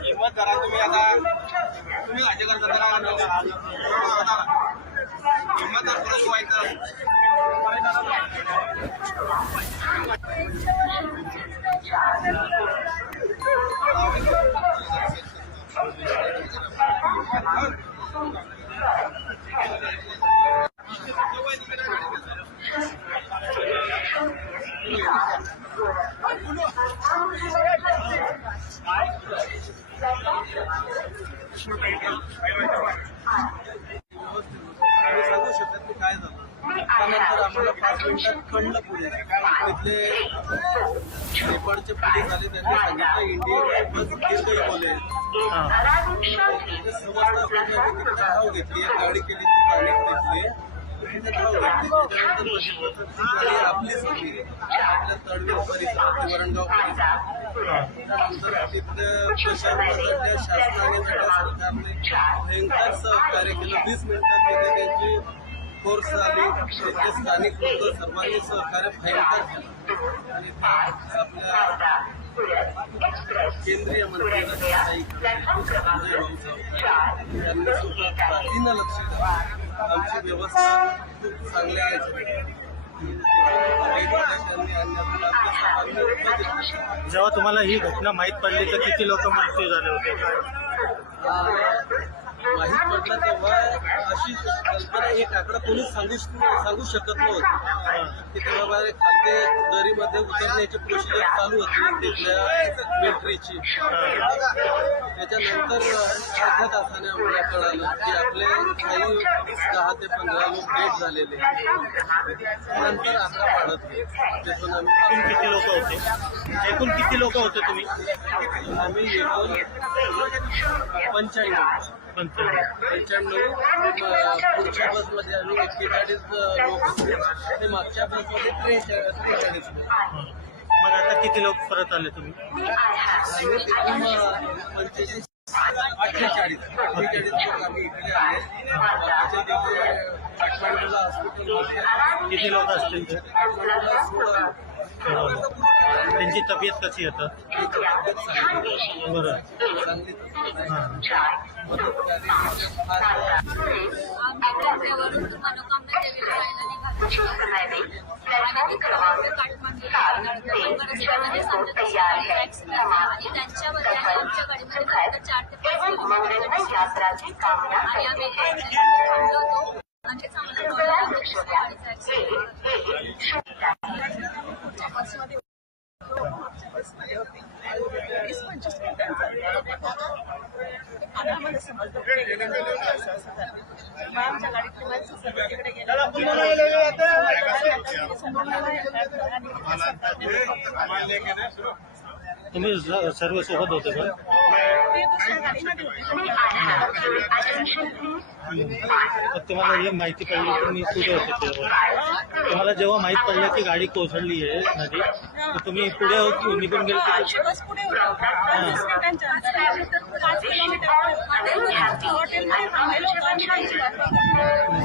किंमत करा तुम्ही आता तुम्ही माझ्या करता करा किंमत कळलं पुढे. तिथले नेपाळचे पोलीस आले त्यांनी सांगितलं इंडियन बस काही बोले. धाव घेतली गाडी केली गाडी घेतली. आपलीच होती आपल्या तळवीर परिसरात वरणगाव परिसरात तिथल्या प्रशासनाच्या शासनाने सरकारने भयंकर सहकार्य केलं. वीस मिनिटात तिथे त्यांची फोर्स आली तिथले स्थानिक लोक सर्वांनी सहकार्य भयंकर आणि आपल्या केंद्रीय मंत्री यांनी सुद्धा तातडीनं लक्ष आमची व्यवस्था खूप चांगल्या आहे. जेव्हा तुम्हाला ही घटना माहीत पडली तर किती लोक मृत्यू झाले होते? माहीत पडलं तेव्हा अशी कल्पना एक आकडा कोणीच सांगू सांगू शकत नव्हतं. की तेव्हा खालते दरीमध्ये उतरण्याची प्रोसिजर चालू होती तिथल्या मिलिटरीची त्याच्यानंतर अर्ध्या तासाने आम्हाला कळालं की आपले काही दहा ते पंधरा लोक डेट झालेले नंतर आकडा वाढत तिथून आम्ही किती लोक होते? एकूण किती लोक होते तुम्ही? आम्ही एकूण पंच्याण्णव पंच्याण्णव पुढच्या बसमध्ये आम्ही एक्केचाळीस लोक होते. आणि मागच्या बसमध्ये त्रेचाळीस त्रेचाळीस लोक. मग आता किती लोक परत आले तुम्ही? आणि तिथून पंचेचाळीस अठ्ठेचाळीस अठ्ठेचाळीस लोक आम्ही इकडे आले. बाकीचे तिथे काठमांडूला हॉस्पिटलमध्ये किती लोक असतील ते काठमांडूला सोळा त्यांची तब्येत कशी आता? बरं. हां. वरून मनोकामना आणि तिकडे आणि त्यांच्यामध्ये आमच्या गाडीमध्ये फक्त चार ते पाच यात्राची कामना आणि आम्ही थांबलो होतो चांगलं वीस पंचवीस मिनिटांचा समजलं. असं असं झालं मग आमच्या गाडीतली माणसं सर्व तिकडे गेले. तुम्ही सर्व सोबत होते का? तुम्हाला हे माहिती पडली की मी कुठे होते तुम्हाला जेव्हा माहीत पडलं की गाडी कोसळली आहे नदी तर तुम्ही पुढे हो- निघून गेले? की आमची बस पुढे होती वीस मिनिटांच्या अंतरावर पाच किलोमीटर हॉटेलमध्ये थांबलेलो होतो आम्ही त्यांची वाट बघत.